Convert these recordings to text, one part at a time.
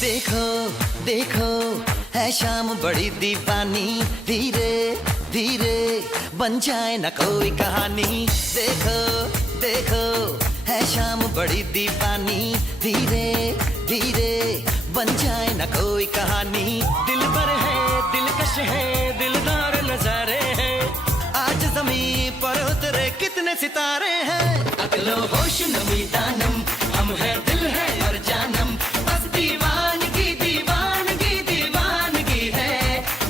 देखो देखो है शाम बड़ी दीवानी, धीरे धीरे बन जाए न कोई कहानी। देखो देखो है शाम बड़ी दीवानी, धीरे धीरे बन जाए न कोई कहानी। दिल पर है दिलकश है दिलदार नजारे हैं, आज जमीन पर उतरे कितने सितारे हैं। अकलो होश नमी दानम हम है दिल है और जानम, बस दीवानगी दीवानगी दीवानगी है।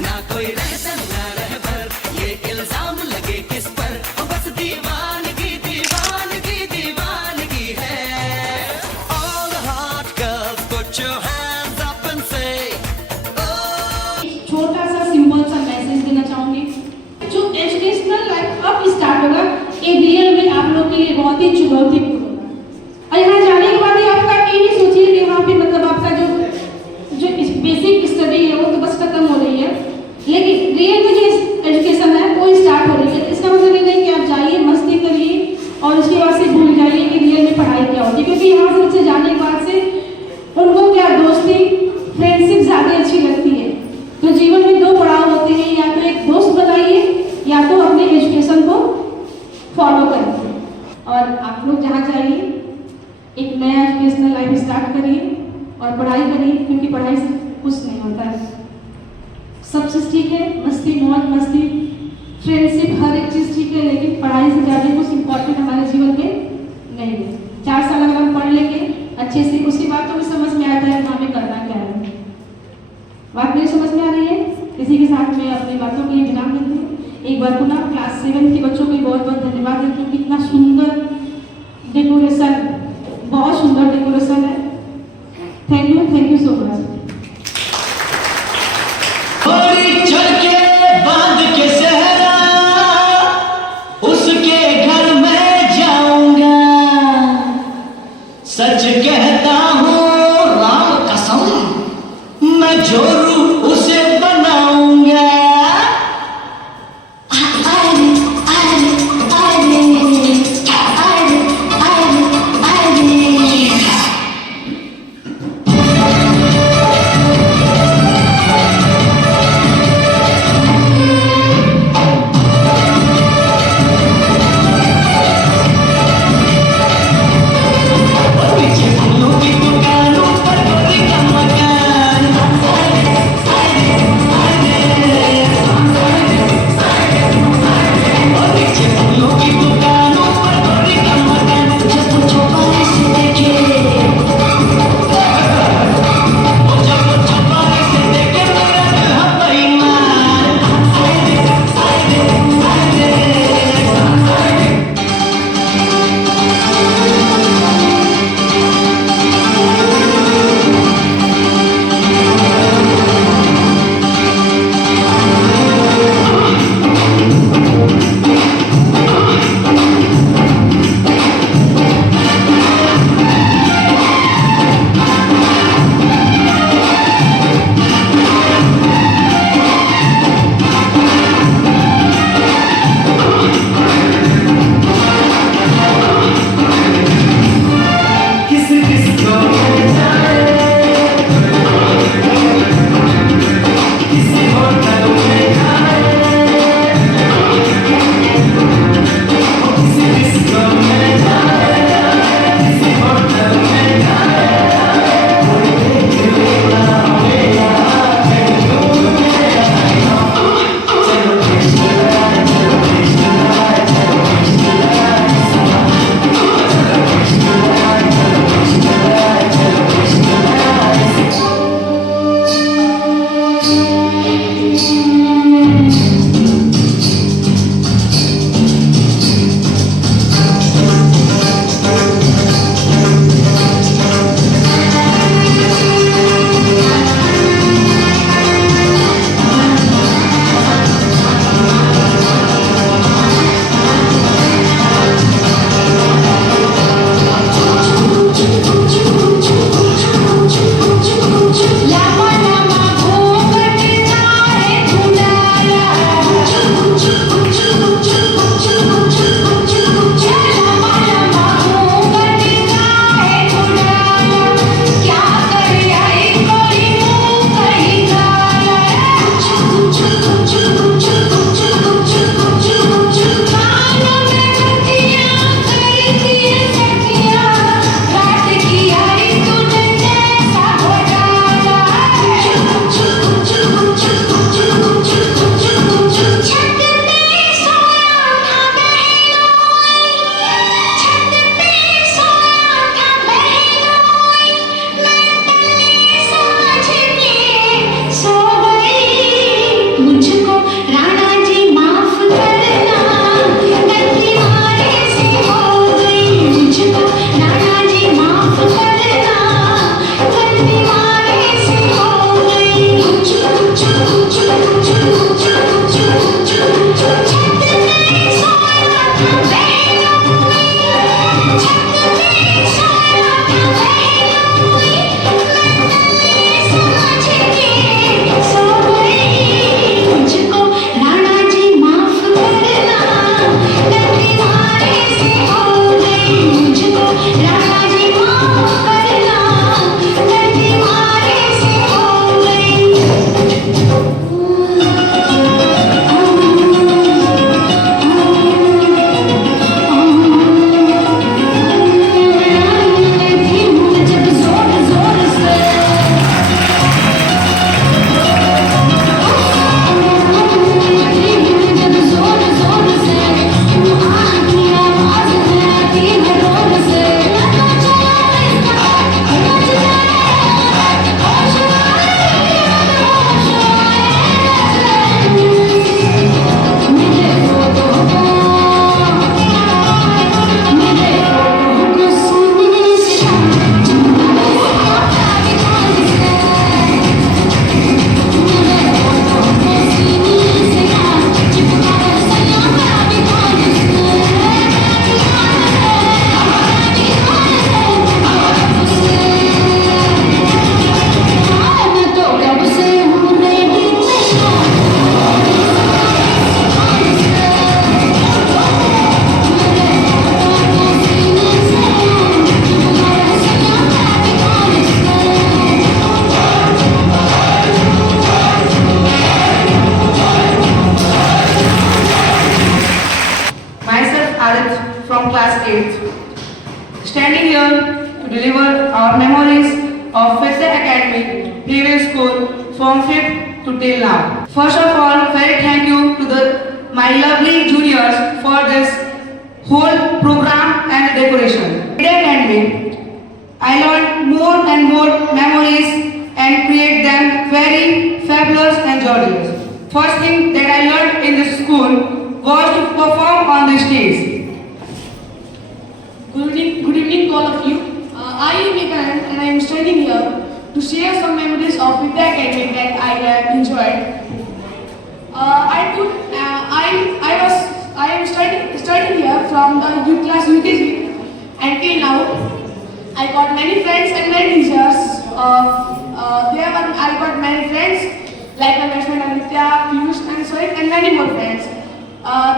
ना कोई रहता ना रहबर, ये इल्जाम लगे किस पर, बस दीवानगी दीवानगी दीवानगी है। All the hot girls put your hands up and say oh। छोटा सा सिंपल सा मैसेज देना चाहूंगी। जो एजुकेशनल लाइफ अब स्टार्ट होगा ये रियल में आप लोग के लिए बहुत ही चुनौतीपूर्ण होगा। और यहाँ जाने के बाद ही आपका ये नहीं सोचिए कि वहाँ पे मतलब आपका जो बेसिक स्टडी है वो तो बस खत्म हो रही है, लेकिन रियल में जो एजुकेशन है वो स्टार्ट हो रही है। इसका मतलब ये नहीं कि आप जाइए मस्ती करिए और उसके बाद से भूल जाइए कि रियल में पढ़ाई क्या होती है, क्योंकि यहाँ से जाने के बाद से उनको क्या दोस्ती फ्रेंडशिप ज़्यादा अच्छी लगती है। तो जीवन में दो पड़ाव होते हैं, या तो एक दोस्त बनाइए या तो अपने एजुकेशन को फॉलो करिए। और आप लोग जहाँ जाइए एक नया एजुकेशनल लाइफ स्टार्ट करिए और पढ़ाई करिए, क्योंकि पढ़ाई से कुछ नहीं होता है। सब चीज़ ठीक है, मस्ती मौज मस्ती फ्रेंडशिप हर एक चीज़ ठीक है, लेकिन पढ़ाई से ज़्यादा कुछ इम्पोर्टेंट हमारे जीवन में नहीं है। 4 साल अगर हम पढ़ लेंगे अच्छे से, उसके बाद तो हमें समझ में आता है हमें करना क्या है। बात मेरी समझ में आ रही है? इसी के साथ मैं अपनी बातों के लिए विराम देती हूँ। एक बार पुनः क्लास 7 के बच्चों को बहुत बहुत धन्यवाद देती हूँ। कितना सुंदर डेकोरेशन, बहुत सुंदर डेकोरेशन है। Thank you so much. चढ़ के बांध के सहरा उसके घर में जाऊंगा, सच कहता हूँ राम कसम मैं जो रूप उसे बनाऊंगा। to deliver our memories of Festa Academy previous school from 5th to till now. First of all, very thank you to my lovely juniors for this whole program and decoration. Festa Academy, I learned more and more memories and create them very fabulous and gorgeous. First thing that I learned in this school was to perform on the stage. Good evening to all of you. I am Vikrant and I am studying here to share some memories of Vidya Academy that I have enjoyed. I am studying here from the class UKG until now. I got many friends and many teachers. I got many friends like my best friend Aditya, Piyush and Sohit and many more friends.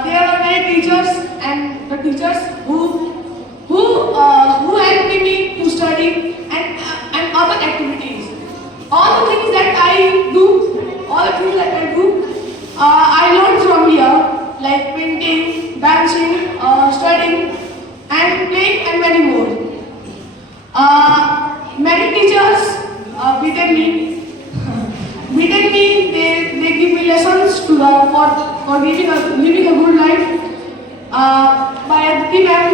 There were many teachers and the teachers who helped me to study and other activities. All the things that I do, I learned from here, like painting, dancing, studying, and playing, and many more. Many teachers beaten me. They give me lessons for living a good life. By Aditi ma'am,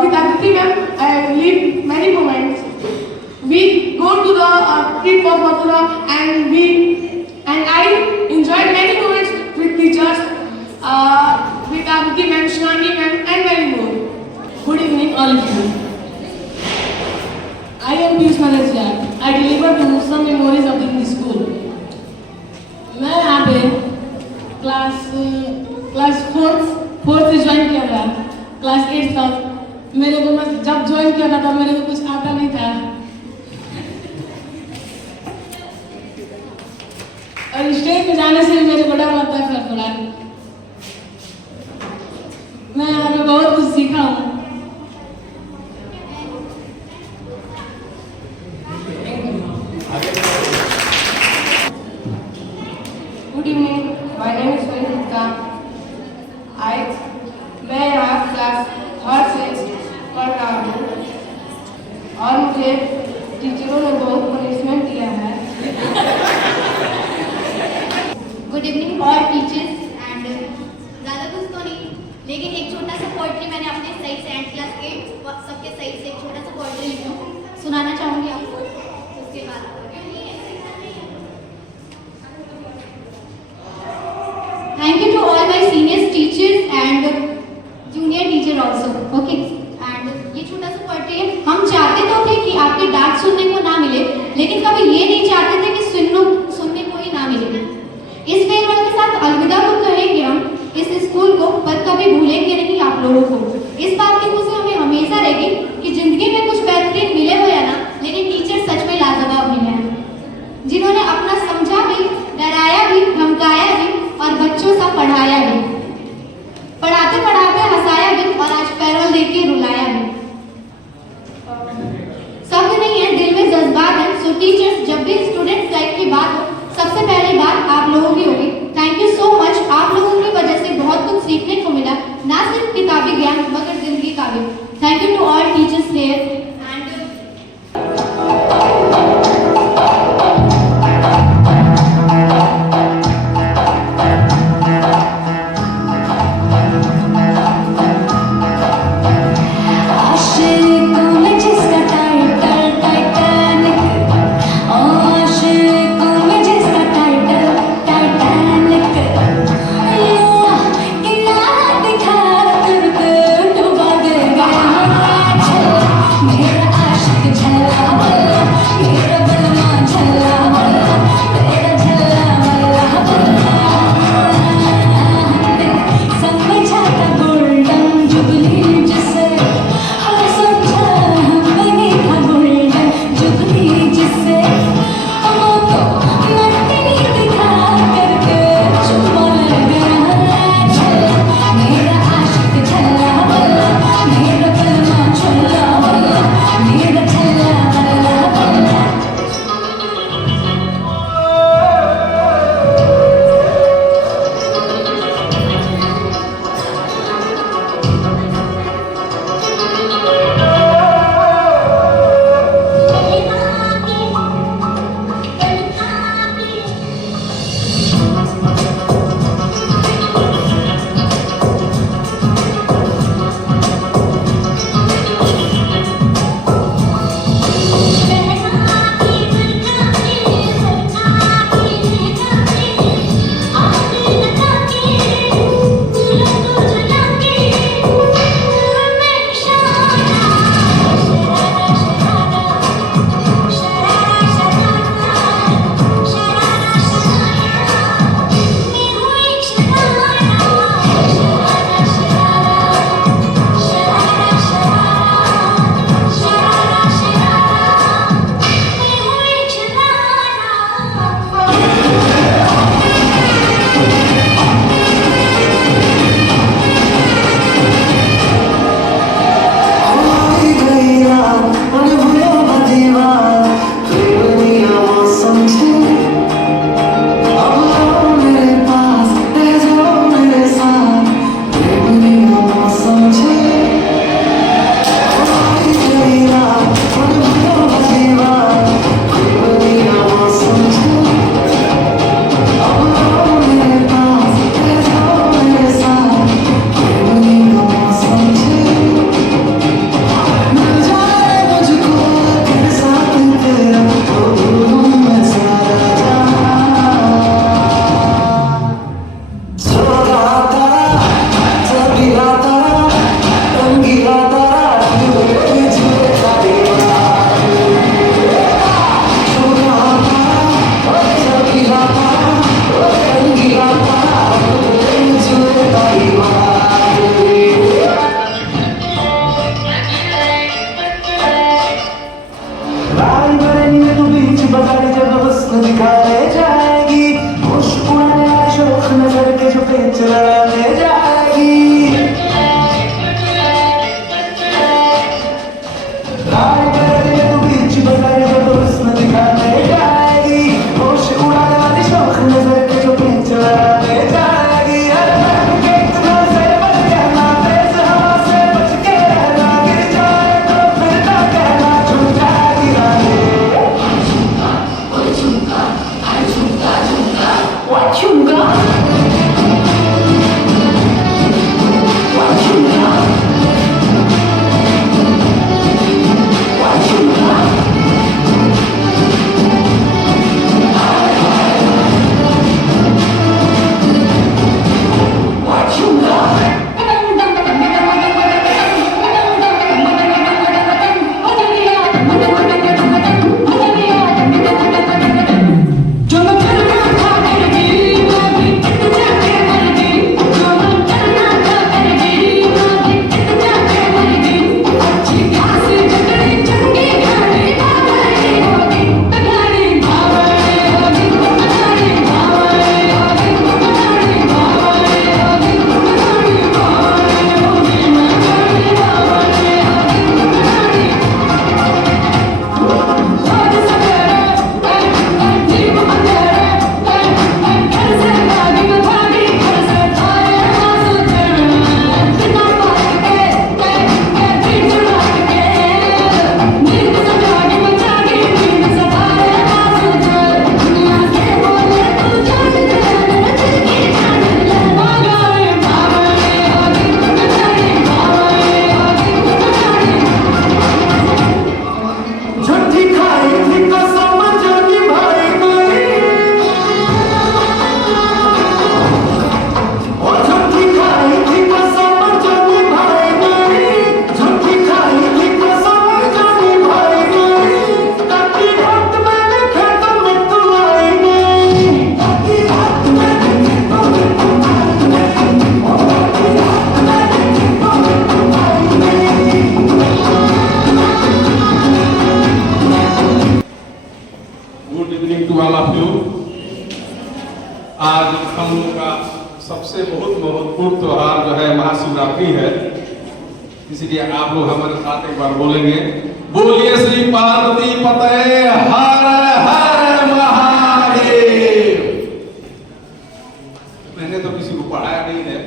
with Aditi ma'am, I live many moments. We go to the trip of Mathura and I enjoyed many moments with teachers, with Aditi ma'am, Shani ma'am, and many more. Good evening, all of you. I am Piyush Manajia. I deliver to you some memories of in the school. मैं यहाँ पे class fourth से join किया था, class 8 तक। मेरे को मैं जब ज्वाइन किया था तब मेरे को कुछ आता नहीं था और स्टेज पे जाने से मेरे को डर लगता है थोड़ा। मैं यहाँ पे बहुत कुछ सीखा हूँ। Good evening, my name is Vinita. मैं यहाँ क्लास 3rd से पढ़ रहा हूँ और मुझे टीचरों ने बहुत पनिशमेंट दिया है। Good evening all teachers and ज़्यादा कुछ तो नहीं, लेकिन एक छोटा सा पोएट्री मैंने अपने सही से एंड क्लास 8 सबके सही से एक छोटा सा पोएट्री लिखा हूँ, सुनाना चाहूँगी आपको। उसके बाद thank you to all my seniors teachers and junior teacher also. Okay, and ये छोटा सा पोएट्री है। हम चाहते तो थे कि आपकी डांट सुनने को ना मिले, लेकिन कभी ये नहीं चाहते थे कि सुनने को ही ना मिले। इस फेयरवेल के साथ अलविदा तो कहेंगे हम इस स्कूल को, पर कभी भूलेंगे नहीं आप लोगों को। इस बात की खुशी हमें हमेशा रहेगी कि जिंदगी में कुछ बेहतरीन मिले हो या ना, लेकिन टीचर सच में लाजवाब मिले हैं, जिन्होंने अपना समझा भी, डराया भी, धमकाया भी और बच्चों सा पढ़ाया भी, पढ़ाते पढ़ाते हंसाया भी और आज फेयरवेल देख के रुलाया भी। शब्द नहीं है, दिल में जज्बात है। सो टीचर्स, जब भी स्टूडेंट्स लाइफ की बात हो, सबसे पहली बात आप लोगों की होगी। Thank you so much. आप लोगों की वजह से बहुत कुछ सीखने को मिला, ना सिर्फ किताबी ज्ञान मगर जिंदगी का भी। Thank you to all teachers here and Yeah. आज हम लोग का सबसे बहुत महत्वपूर्ण त्योहार जो है महाशिवरात्रि है, इसलिए आप लोग हमारे साथ एक बार बोलेंगे, बोलिए श्री पार्वती पते हर हर महादेव। मैंने तो किसी को पढ़ाया नहीं है,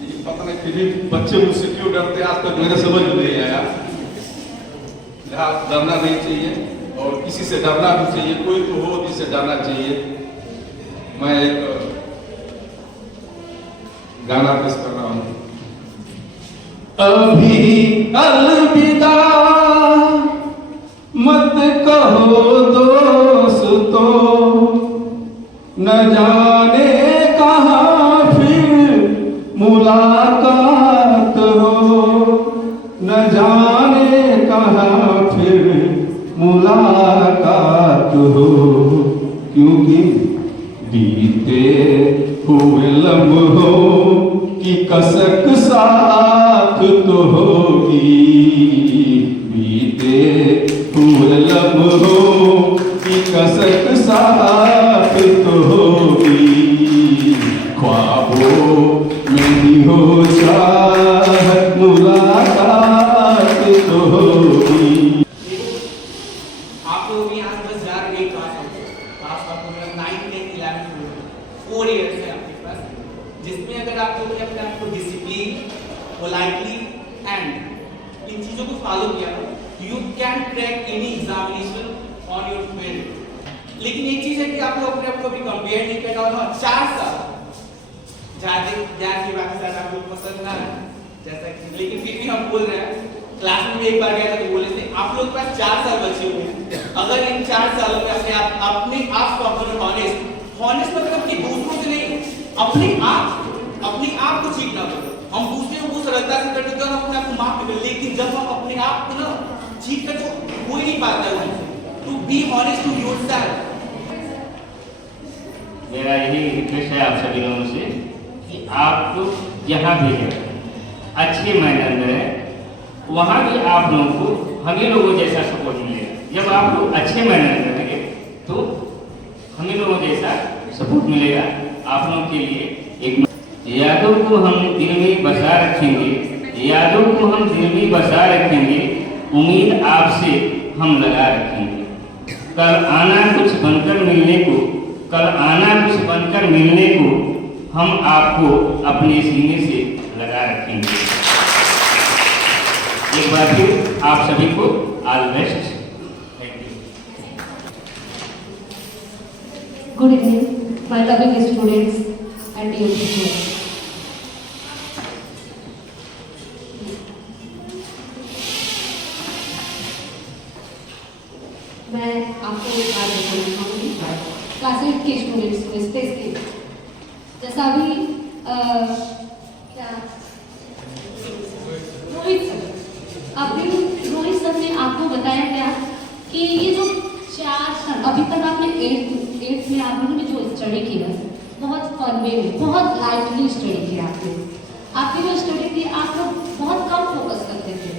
लेकिन पता नहीं फिर भी बच्चे मुझसे क्यों डरते, आज तक मेरे समझ में नहीं आया। डरना नहीं चाहिए और किसी से डरना भी चाहिए, कोई तो हो जिससे डरना चाहिए। मैं एक गाना पेश कर रहा हूं। अभी अलविदा मत कहो दोस्तों, न जाने कहां फिर मुलाकात हो, न जाने कहां फिर मुलाकात हो, क्योंकि बीते हुए लम्हों की कसक साथ तो होगी, बीते हुए लम्हों की कसक साथ तो होगी, ख्वाबों में ही हो चाहत मुलाकात तो होगी। आप लोग भी यहाँ बस जा रहे क्लास आपको 9, 10, 11, 4 इयर्स है आपके पास, जिसमें अगर आप लोग अपने आप को डिसिप्लिन, पोलाइटली एंड इन चीजों को फॉलो किया, you can crack any examination on your field. लेकिन एक चीज है कि आप लोग अपने आप को भी कंपेयर नहीं करना, और 4 साल ज्यादा ज्ञान की बात शायद आप लोग पसंद ना है, जैसा कि लेकिन फिर भी हम बोल रहे हैं। क्लास में एक बार गया था तो बोले थे आप लोग के पास 4 साल बचे हुए हैं, अगर इन 4 सालों में अपने आप को अपने हॉनेस्ट मतलब कि दूसरों से नहीं, अपने आप को सीखना पड़ेगा। हम दूसरे को सरलता से करते तो हम अपने आप को माफ कर, लेकिन जब हम अपने आप को ना सीख कर तो कोई नहीं पाता है to be honest to yourself. मेरा यही रिक्वेस्ट है आप सभी लोगों से कि आप लोग जहाँ भी हैं अच्छे मायने में रहें, वहाँ भी आप लोगों को हमें लोगों जैसा सपोर्ट मिलेगा। जब आप लोग अच्छे मायने में रहेंगे तो हमें लोगों जैसा सपोर्ट मिलेगा आप लोगों के लिए। एक यादों को हम दिल में बसा रखेंगे, यादों को हम दिल में बसा रखेंगे, उम्मीद आपसे हम लगा रखेंगे। कल आना कुछ बनकर मिलने को हम आपको अपने सीने से लगा रखेंगे। एक बार फिर आप सभी को all best. Thank you. Good evening, my loving students and dear teachers. मैं आपको एक बात बताना चाहूँगी क्लास 8 के स्टूडेंट्स को स्पेशली, जैसा अभी क्या रोहित सर ने आपको बताया क्या कि ये जो 4 साल अभी तक आपने 8th में आप लोगों ने जो स्टडी किया बहुत फन वे में, बहुत लाइटली स्टडी किया आपकी जो स्टडी थी आप लोग बहुत कम फोकस करते थे,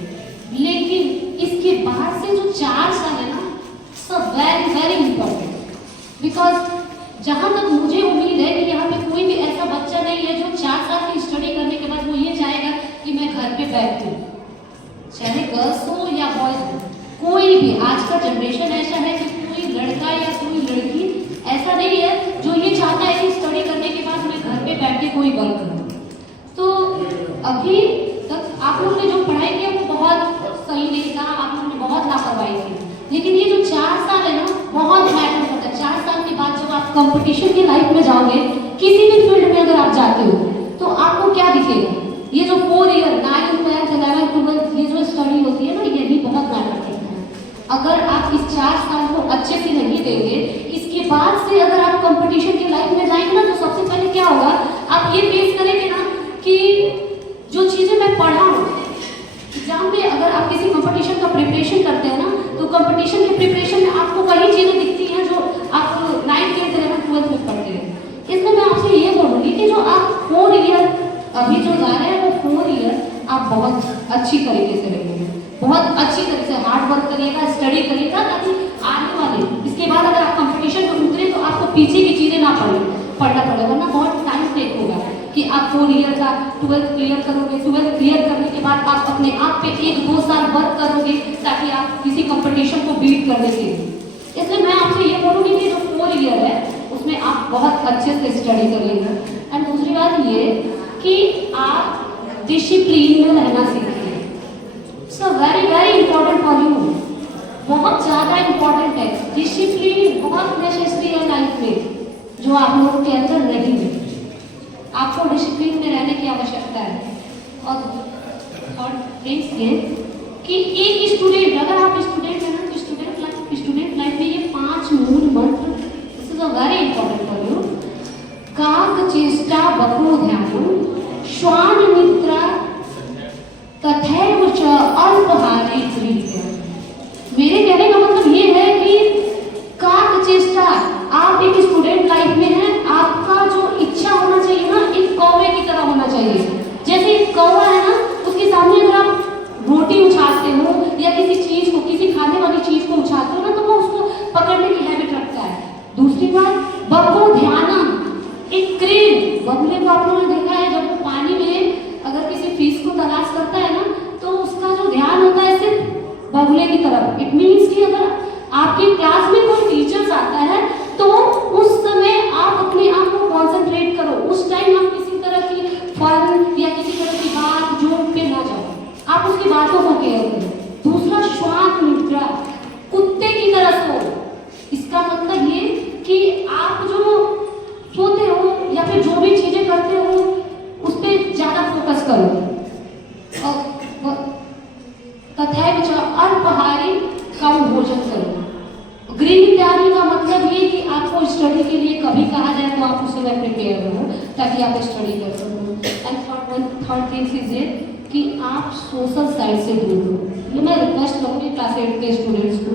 लेकिन इसके बाद से जो 4 साल है ना, सब वेरी वेरी इंपॉर्टेंट। बिकॉज जहाँ तक मुझे उम्मीद है कि यहाँ पे कोई भी ऐसा बच्चा नहीं है जो 4 साल की स्टडी करने के बाद वो ये चाहेगा कि मैं घर पे बैठ दूँ, चाहे गर्ल्स हो या बॉयज हो, कोई भी। आज का जनरेशन ऐसा है कि कोई लड़का या कोई लड़की ऐसा नहीं है जो ये चाहता है कि स्टडी करने के बाद मैं घर पे बैठ के कोई वर्क करूँ। तो अभी तक आप लोगों ने जो पढ़ाई किया वो बहुत सही नहीं था, आप लोगों ने बहुत लापरवाही की, लेकिन ये जो 4 साल है ना बहुत मैटर करता है। 4 साल के बाद जब आप कंपटीशन की लाइफ में जाओगे, किसी भी फील्ड में अगर आप जाते हो तो आपको क्या दिखेगा, ये जो 4 year 9th 10th 11th 12th ये जो स्टडी होती है ना, ये भी बहुत मैटर करता है। अगर आप इस 4 साल को अच्छे से नहीं देंगे, इसके बाद से अगर आप कंपटीशन की लाइफ में जाएंगे ना, तो सबसे पहले क्या होगा, आप ये फेस करेंगे ना कि जो चीज़ें मैं पढ़ा हूँ एग्जाम में, अगर आप किसी कंपटीशन का प्रिपरेशन करते हैं ना, तो कंपटीशन के प्रिपरेशन में आपको वही चीज़ें दिखती हैं जो आप 9th 10th 11th 12th में पढ़ते हैं। इसमें मैं आपसे ये बोलूँगी कि जो आप 4 ईयर अभी जो जा रहे हैं वो 4 ईयर आप बहुत अच्छी तरीके से रहेंगे, बहुत अच्छी तरीके से हार्ड वर्क करिएगा, स्टडी करिएगा, ताकि आने वाले इसके बाद अगर आप कंपटीशन में उतरे तो आपको पीछे की चीज़ें ना पढ़ना पड़े, वरना बहुत टाइम टेक होगा कि आप 4 ईयर का 12th क्लियर करोगे, 12th क्लियर करने के बाद आप अपने आप पे 1-2 साल वर्क करोगे ताकि आप किसी कंपटीशन को बीट करने के लिए। इसलिए मैं आपसे ये बोलूँगी कि जो 4 ईयर है उसमें आप बहुत अच्छे से स्टडी करिएगा। एंड दूसरी बात ये कि आप डिसिप्लिन में रहना सीखिए, so very very important for you, बहुत ज़्यादा इंपॉर्टेंट है। डिसिप्लिन बहुत नेसेसरी है लाइफ में, जो आप लोगों के अंदर नहीं है। आपको डिसिप्लिन में रहने की आवश्यकता है। और फ्रेंड्स ये कि एक स्टूडेंट, अगर आप स्टूडेंट है ना, तो स्टूडेंट लाइफ में ये 5 मूल मंत्र, this is a very important for you. काक चेष्टा बको ध्यानो श्वान निद्रा तथैव च अल्पहारे गृह्य। मेरे कहने का मतलब ये है कि काक चेष्टा, आप एक स्टूडेंट लाइफ में हैं, आपका जो इच्छा होना चाहिए ना, एक कौवे की तरह होना चाहिए। जैसे एक कौवा है ना, उसके सामने अगर आप रोटी उछालते हो या किसी चीज को, किसी खाने वाली चीज को उछालते हो ना, तो वो उसको पकड़ने की हैबिट रखता है। दूसरी बात, बको ध्याना, एक क्रेन, बगुले को आप लोगों ने देखा है, जब वो पानी में अगर किसी फिश को तलाश करता है ना, तो उसका जो ध्यान होता है सिर्फ बगुले की तरफ। इट मीन्स कि अगर आपके क्लास में कोई टीचर्स आता है तो उस समय आप अपने आप को कॉन्सेंट्रेट करो, उस टाइम आप किसी तरह की फन या किसी तरह की बात जोक पे ना जाओ, आप उसकी बातों को केयर करो। दूसरा, श्वान निद्रा, कुत्ते की तरह सो। इसका मतलब ये कि आप जो सोते हो या फिर जो भी चीजें करते हो उस पर ज्यादा फोकस करो। तथैव च अल्पहारी, कम भोजन करो। गृह त्यागी का मतलब ये कि आपको स्टडी के लिए कभी कहा जाए तो आप उसे में प्रिपेयर रहो ताकि आप स्टडी कर सको। एंड थर्ड थिंग इज ये कि आप सोशल साइड से दूर रहो। ये मैं रिक्वेस्ट करूँगी क्लास 8 के स्टूडेंट्स को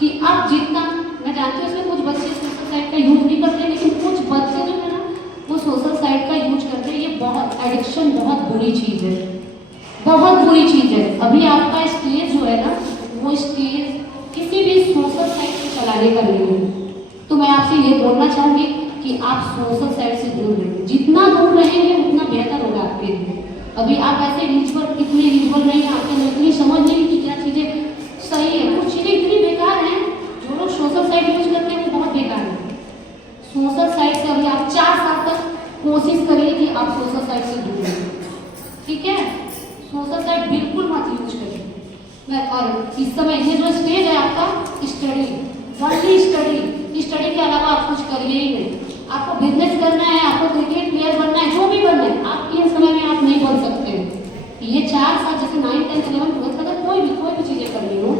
कि आप जितना, मैं जानती हूँ इसमें कुछ बच्चे सोशल साइड का यूज नहीं करते, लेकिन कुछ बच्चे जो है ना वो सोशल साइड का यूज करते हैं। ये बहुत एडिक्शन, बहुत बुरी चीज़ है, बहुत बुरी चीज़ है। अभी आपका स्टेज जो है ना, वो स्टेज किसी भी सोशल साइट को चलाने का नहीं है। तो मैं आपसे ये बोलना चाहूँगी कि आप सोशल साइट से दूर रहेंगे, जितना दूर रहेंगे उतना बेहतर होगा आपके लिए। अभी आप ऐसे रीच पर इतने रीचबल नहीं, आपके अंदर इतनी समझ नहीं कि क्या चीज़ें कोशिश करिए कि आप सोशल साइट से दूर रहें, ठीक है। सोशल साइट बिल्कुल मत यूज करिए। और इस समय ये जो स्टेज है आपका स्टडी, ओनली स्टडी के अलावा आप कुछ करिए ही नहीं। आपको बिजनेस करना है, आपको क्रिकेट प्लेयर बनना है, जो भी बनना है, आप ये समय में आप नहीं बन सकते हो। ये 4 साल जैसे 9, 10, 11, 12 अगर कोई भी चीज़ें कर रही हो,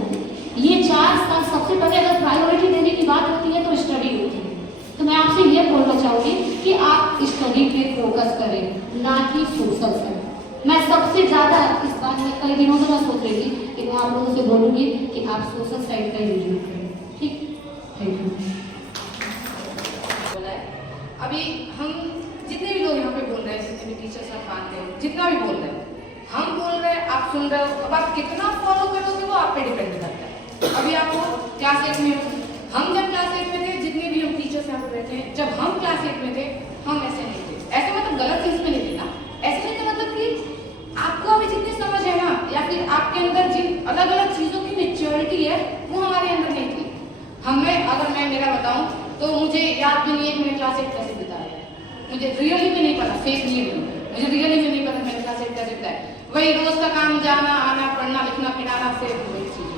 ये 4 साल सबसे पहले अगर प्रायोरिटी देने की बात होती है तो स्टडी होती है। तो मैं आपसे ये बोलना चाहूँगी कि आप स्टडी पे फोकस करें, ना कि सोशल साइट। मैं सबसे ज़्यादा इस बात में कई दिनों से मैं सोच रही थी कि मैं आप लोगों से बोलूँगी कि आप सोशल साइट का यूज न करें, ठीक। Thank you. अभी हम जितने भी लोग यहाँ पे बोल रहे हैं, जितने भी टीचर्स आप मानते हैं, जितना भी बोल रहे हैं, हम बोल रहे हैं, आप सुन रहे हो, अब आप कितना फॉलो करोगे वो आप पे डिपेंड करता है। अभी आपको क्लास 8 में हो, हम जब क्लास 8 में थे, जितने भी हम टीचर्स यहाँ पे बैठे हैं, जब हम क्लास 8 में थे, हम ऐसे नहीं थे। ऐसे मतलब गलत चीज में नहीं थे ना, ऐसे नहीं थे मतलब कि आपको अभी जितनी समझ है ना, या फिर आपके अंदर जिन अलग अलग चीजों की मेच्योरिटी है, वो हमारे अंदर नहीं थी। हमें, अगर मैं मेरा बताऊं तो मुझे याद भी नहीं है कि मैंने क्लास 8 कैसे बिताया है। मुझे रियली में नहीं पता, फेक नहीं है, मुझे रियली में नहीं पता मैंने क्लास 8 कैसे बिताया। वही रोज का काम, जाना आना, पढ़ना लिखना, पिटाना, सिर्फ वही चीजें।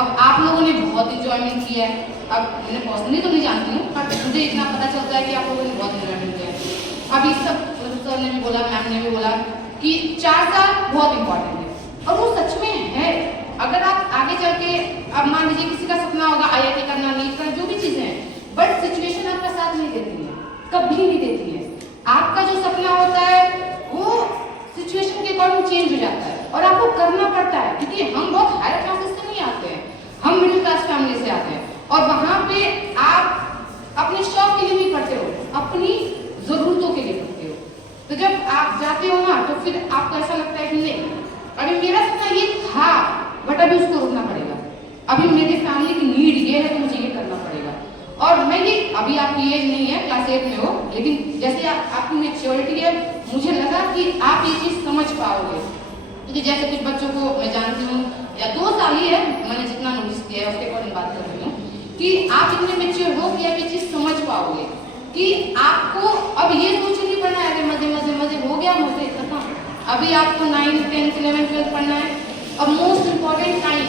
अब आप लोगों ने बहुत इंजॉयमेंट किया है। अब मैंने पर्सनली तो नहीं जानती हूँ, पर मुझे इतना पता चलता है कि आप लोगों ने बहुत इंजॉयमेंट किया है। अभी सब सर ने भी बोला, मैम ने भी बोला कि 4 साल बहुत इंपॉर्टेंट है, और वो सच में है। अगर आप आगे चल के, अब मान लीजिए किसी का सपना होगा IIT करना, नीट करना, जो भी चीजें हैं, बट सिचुएशन आपका साथ नहीं देती है, कभी नहीं देती है। आपका जो सपना होता है वो सिचुएशन के अकॉर्डिंग चेंज हो जाता है, और आपको करना पड़ता है, क्योंकि हम बहुत हायर क्लासेस से नहीं आते हैं, हम मिडिल क्लास फैमिली से आते हैं। और वहां पे आप अपने शौक के लिए नहीं पढ़ते हो, अपनी जरूरतों के लिए पढ़ते हो। तो जब आप जाते हो ना, तो फिर आपको ऐसा लगता है कि नहीं, अभी मेरा सपना ये था, बट अभी उसको रुकना पड़ेगा। अभी मेरी फैमिली की नीड ये है, तो मुझे ये करना पड़ेगा। और मैं ये, अभी आपकी एज नहीं है, क्लास 8 में हो, लेकिन जैसे आपकी मेच्योरिटी है, मुझे लगा कि आप ये चीज समझ पाओगे। क्योंकि जैसे कुछ बच्चों को मैं जानती हूँ, या 2 साल ही है, मैंने जितना नोटिस किया है उसके अकॉर्डिंग बात कर रही हूँ, कि आप इतने मेच्योर हो कि आप ये चीज समझ पाओगे कि आपको अब ये सोच नहीं पड़ना है, मजे मजे मजे हो गया मुझे खत्म। अभी आपको 9, 10, 11, 12 पढ़ना है। और मोस्ट इम्पॉर्टेंट टाइम,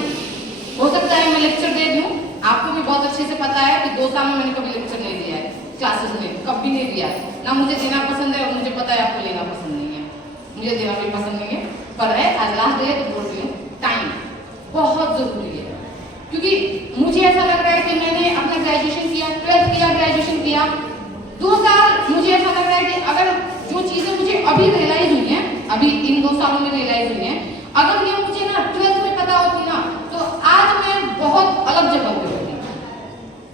हो सकता है मैं लेक्चर दे दूं, आपको भी बहुत अच्छे से पता है कि 2 साल में मैंने कभी लेक्चर नहीं दिया है क्लासेस में, कभी नहीं दिया है ना। मुझे देना पसंद है, और मुझे पता है आपको लेना पसंद नहीं है, मुझे देना भी पसंद नहीं है, पर है आज लास्ट डे तो बोल रही हूँ, टाइम बहुत जरूरी है। क्योंकि मुझे ऐसा लग रहा है कि मैंने अपना ग्रेजुएशन किया, 12th किया, ग्रेजुएशन किया, 2 साल मुझे ऐसा लग रहा है कि अगर जो चीजें मुझे अभी रियलाइज हुई हैं, अभी इन 2 सालों में रियलाइज हुई हैं, अगर ये मुझे ना 12th में पता होती ना, तो आज मैं बहुत अलग जगह पे होती।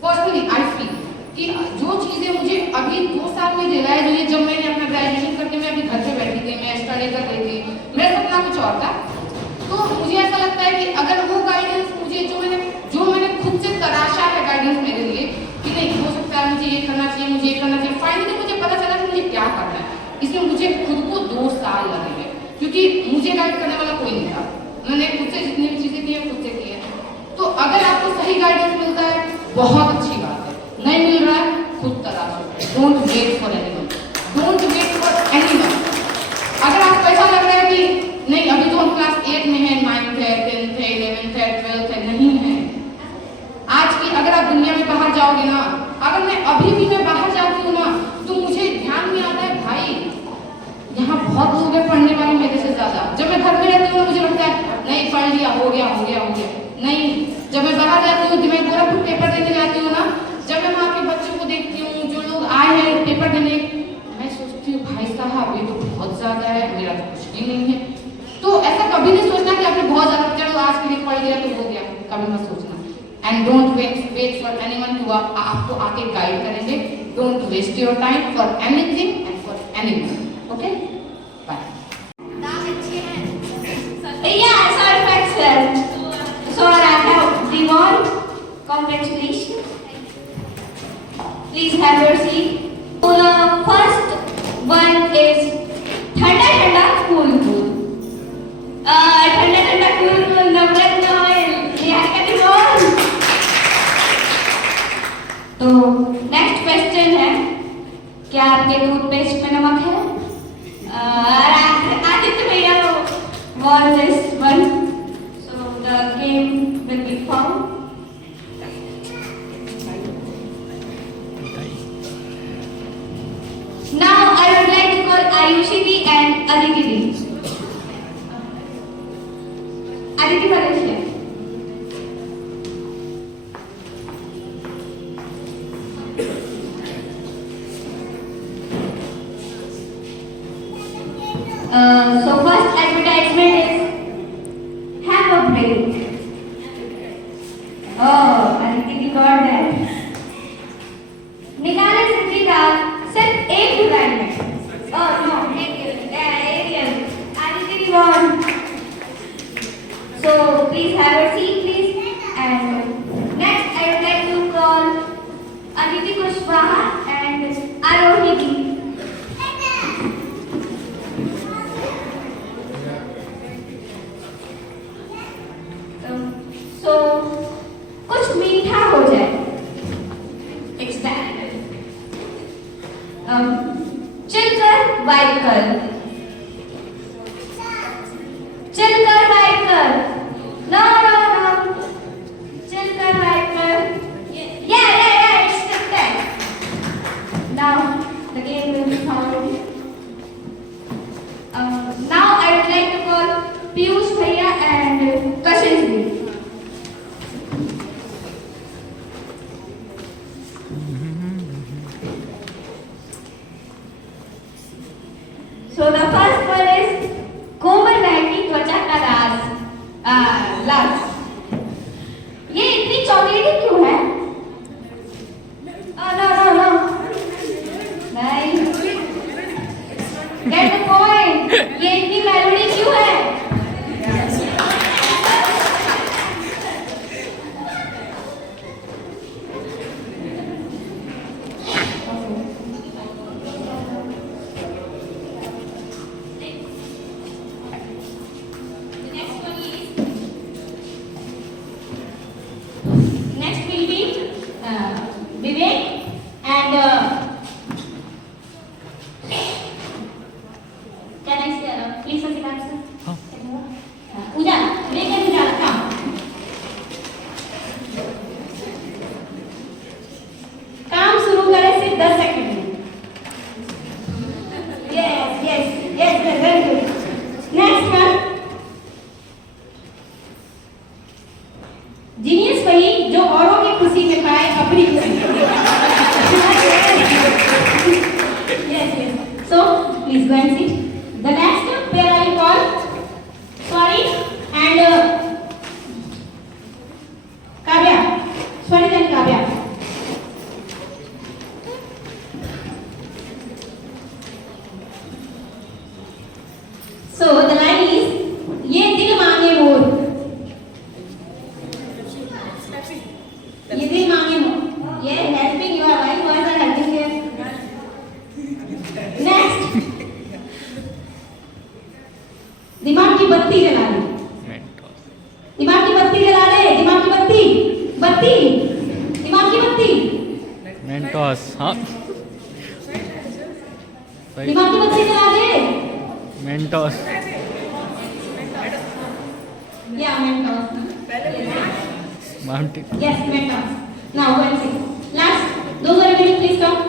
पर्सनली आई फील कि जो चीजें मुझे अभी 2 साल में रियलाइज हुई है, जब मैंने अपना ग्रेजुएशन करके मैं अभी घर पे बैठी थी, मैं स्टडी कर रही थी, मेरा सपना कुछ और था, तो मुझे ऐसा लगता है कि अगर वो गाइडेंस मुझे जो मैंने खुद से तराशा है गाइडेंस मेरे लिए, कि नहीं हो सकता है मुझे ये करना चाहिए, मुझे ये करना चाहिए, फाइनली मुझे पता चला कि मुझे क्या करना है। इसमें मुझे खुद को 2 साल लगेंगे, क्योंकि मुझे गाइड करने वाला कोई नहीं था। मैंने खुद से जितनी भी चीजें की है खुद से की है। तो अगर आपको सही गाइडेंस मिलता है बहुत अच्छी बात है, नहीं मिल रहा है खुद तलाशो। Don't wait for anyone, don't wait for anyone. अगर आपको ऐसा लग रहा है कि नहीं अभी तो हम क्लास 8 में है, 9th है, 10th है, 11th है, 12th है, नहीं है। आज की अगर आप दुनिया में बाहर जाओगे ना, अगर मैं अभी भी मैं बाहर जाती हूँ ना, तो मुझे ध्यान में आता है भाई यहाँ बहुत लोग हैं पढ़ने वाले मेरे से ज्यादा। जब मैं घर में रहती हूँ मुझे लगता है नहीं पढ़ लिया, हो गया हो गया हो गया, नहीं। जब मैं बाहर जाती हूँ, मैं गोरखपुर पेपर देने जाती हूँ ना, जब मैं वहाँ के बच्चों को देखती हूँ जो लोग आए हैं पेपर देने, मैं सोचती हूँ भाई साहब ये तो बहुत ज्यादा है, मेरा तो कुछ भी नहीं है। तो ऐसा कभी नहीं सोचना कि आपने बहुत ज्यादा, चलो आज के लिए पढ़ लिया तो हो गया, कभी मत सोचना। And don't wait for anyone to आपको आके गाइड करेंगे। Don't waste your time for anything and for anyone. Okay, bye. Yes, I'm excellent. So I have the one. Congratulations. Please have your seat. So the first one is Thanda Thanda Cool Cool. Thanda Thanda Cool Cool Navratna Oil. Yeah, can you roll? तो next question है क्या आपके toothpaste में नमक है? आदित्य भैया won this one, so the game will be found. Now I would like to call Ayushi Di and Aditi Di. Aditi Parishya. So first advertisement is have a break. Oh, Aditi Di got that. निकाले जिंदगी का सिर्फ एक जुलाई में. Oh no, Ariel. Aditi Di won. So please have a seat, please. And next I would like to call Aditi Kushwaha and Arohi Di. So कुछ मीठा हो जाए. Exactly. चिलकर वाइट कर. चिलकर वाइट कर. No. चिलकर वाइट कर. Yeah. It's just that. Now the game will be found. Now I would like to call Piyush Bhaiya and Kashish Bhaiya. So the first one is कोमल रंग की त्वचा का लाज. ये इतनी चॉकलेटी क्यों है? No. नहीं. Get the point. ये इतनी मेलोडी क्यों है? Next will be Vivek and can I say, please Sasikanth sir? Ujala, Vivek and Ujala, come. काम शुरू करें सिर्फ 10 सेकंड में. Yes, very good. Next one. Genius वही जो औरों की खुशी में खाए अपनी खुशी. Yes. So please go and sit. The next pair I will call Swari and Kavya. Swari and Kavya. So the line is ये दिल मांगे मोर. ये दिल मांगे मोर. ये helping your wife was a helping here. Next. दिमाग की बत्ती जला दे. दिमाग की बत्ती जला दे. दिमाग की बत्ती. दिमाग की बत्ती. मेंटोस. हाँ. दिमाग की बत्ती जला दे. Mentos. Yeah, Mentos. Mountain. Yes, Mentos. Now go and sit. Last, those are remaining, please come.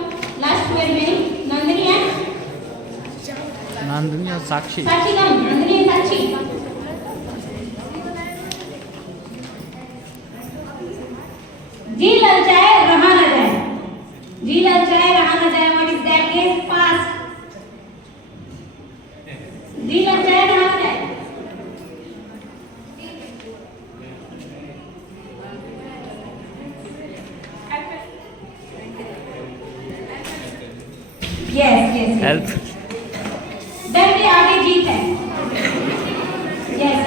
Last two are remaining. Nandini and Nandini और साक्षी. Sakshi, come. Nandini and Sakshi. जी ललचाए रहा न जाए. जी ललचाए रहा न जाए. What is that? Guess fast. जी ललचाए रहा न जाए. Yes. हेल्प. डर के आगे जीत है. Yes.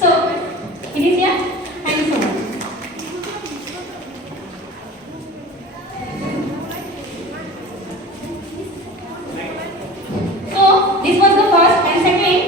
So, it is here. Thank you so much. So, this was the first and second.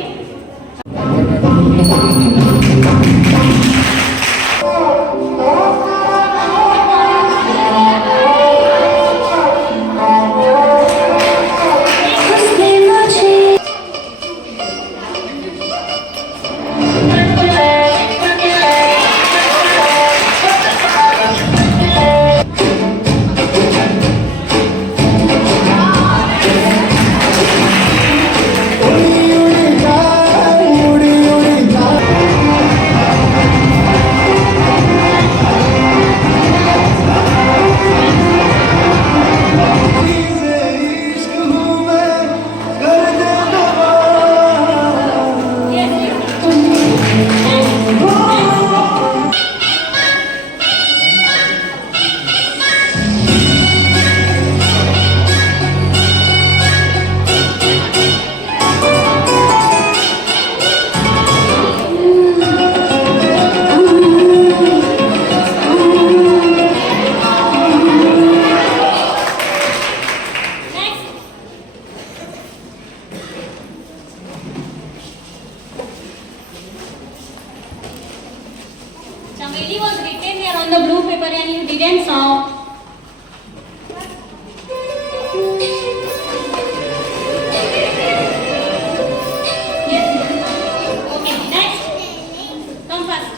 written here on the blue paper and you didn't saw. Yes. Okay, next. Come first.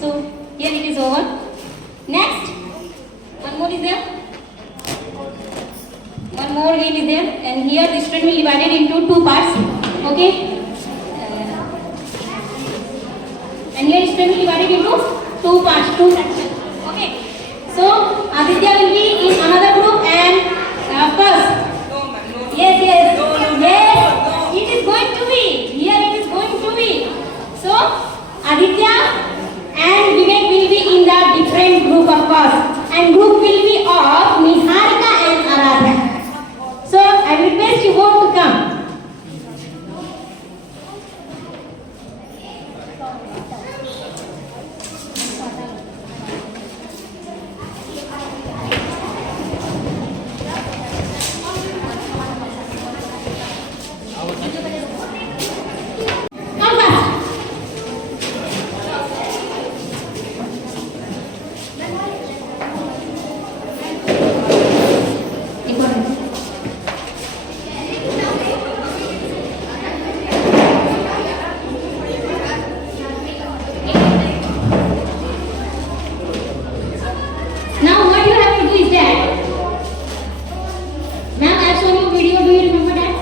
So here it is over. Next, one more is there. One more game is there, and here this trend will be divided into two parts. Okay. And here this trend will be divided into two parts, two sections. Okay. So Aditya will be in another group and first. Yes, yes, yes. It is going to be. Here it is going to be. So Aditya and Vivek will be in the different group of course, and group will be of Niharika and Aradhya. So I will request you both to come. Come first. Now what you have to do is that, now I have shown you video, do you remember that?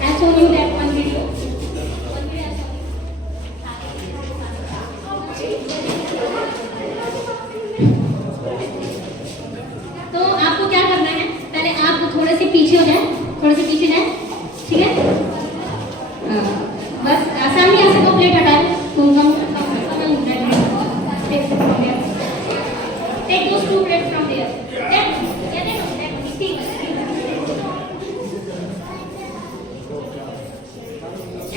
I have shown you that one video. तो आपको क्या करना है, पहले आप थोड़े से पीछे हो जाए, थोड़े से पीछे जाए, ठीक है? बस सामने यहाँ से दो प्लेट हटा दो, take those two plates from there.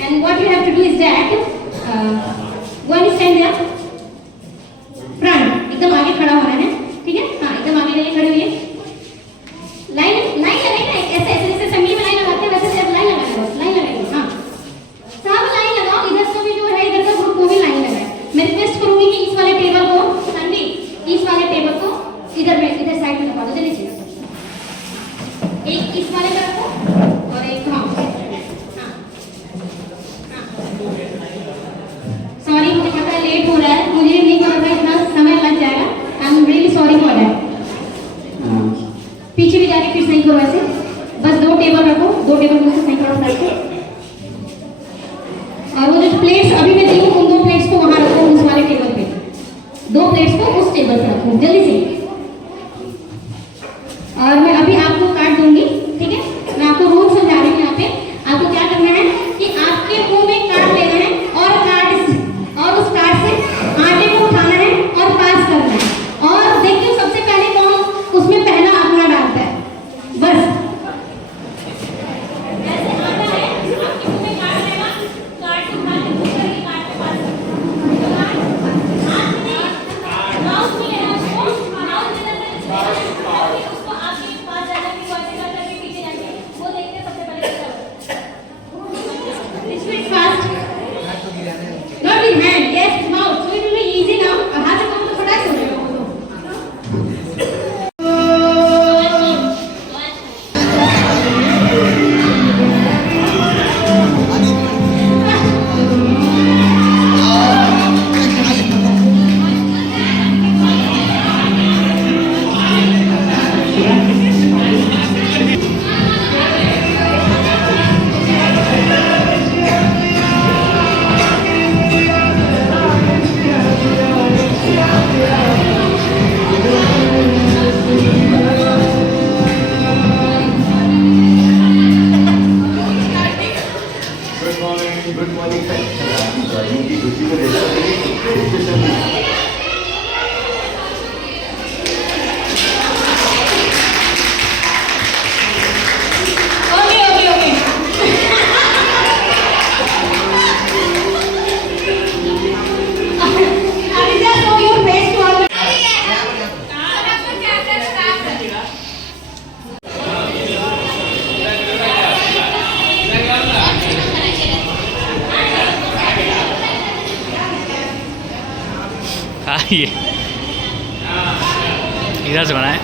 And what you have to do is that, go and stand there, front, एकदम आगे खड़ा होना है, ठीक है? हाँ, एकदम आगे जाइए, खड़े हुए, लाइन लगाइए ना, ऐसे ऐसे जैसे संगीत में लाइन लगाते हैं वैसे से लाइन लगाइए, लाइन लगाइए, हाँ, सब लाइन लगाओ, इधर से भी जो है इधर का ग्रुप को भी लाइन लगाए। मैं रिक्वेस्ट करूंगी कि इस वाले टेबल को, तन्वी, इस वाले टेबल को इधर साइड में लगा दो, जल्दी से, एक इस वाले पर रखो और एक वहाँ। सॉरी, मुझे पता है लेट हो रहा है, मुझे नहीं पता था इतना समय लग जाएगा, I am really sorry for that. पीछे भी जाके फिर सही करो ऐसे, बस दो टेबल रखो, दो टेबल को सही करो साइड से, और वो जो प्लेट्स अभी मैं दी हूँ उन दो प्लेट्स को वहाँ रखो, उस वाले टेबल पे, दो प्लेट्स को उस टेबल पे रखो, जल्दी से। और मैं अभी आपको कार्ड दूंगी, ठीक है? मैं आपको रूल समझा रही हूँ यहाँ पे। आपको क्या करना है कि आपके मुंह में कार्ड लेना है और उस कार्ड से आटे को उठाना है और पास करना है, और देखिए सबसे पहले कौन उसमें पहला अपना डालता है, बस ऐसे आता है। आपके मुंह में कार्ड लेगा, कार्ड उठा के दूसरे की कार्ड उनकी खुशी को देखा सबसे स्पेशल हाँ ये इधर से बनाए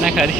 ना खा रही